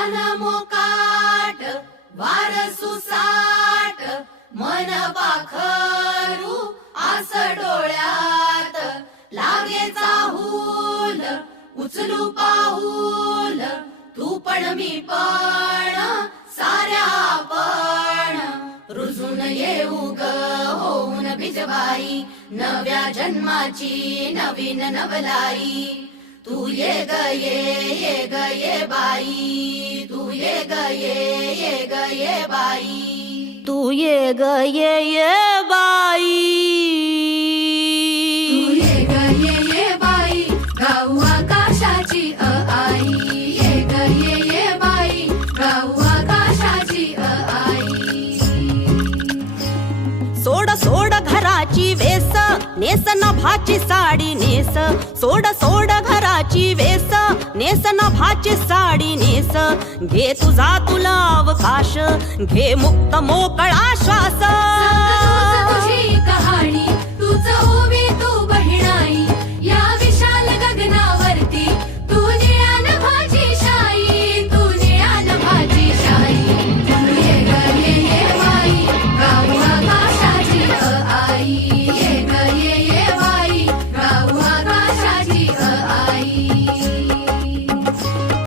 रान मोकाट वार सुसाट मन पाखरू आस डोळ्यात लागे चाहूल उचलू पाऊल तू पण मी पण साऱ्या आपण रुजून येऊ ग होऊन बिजबाई नव्या जन्माची नवीन नवलाई तू ये ग ये ग ये बाई तू ये ग ये ग ये बाई तू ये ग ये बाई तू ये ग ये बाई गाऊ आकाशाची आई ये ग ये बाई गाऊ आकाशाची आई सोड सोड घराची वेस नेस नभाची साडी नेस सोड सोड घराची वेस नेस नभाची साडी नेस घे तुझा तुला अवकाश घे मुक्त मोकळा श्वास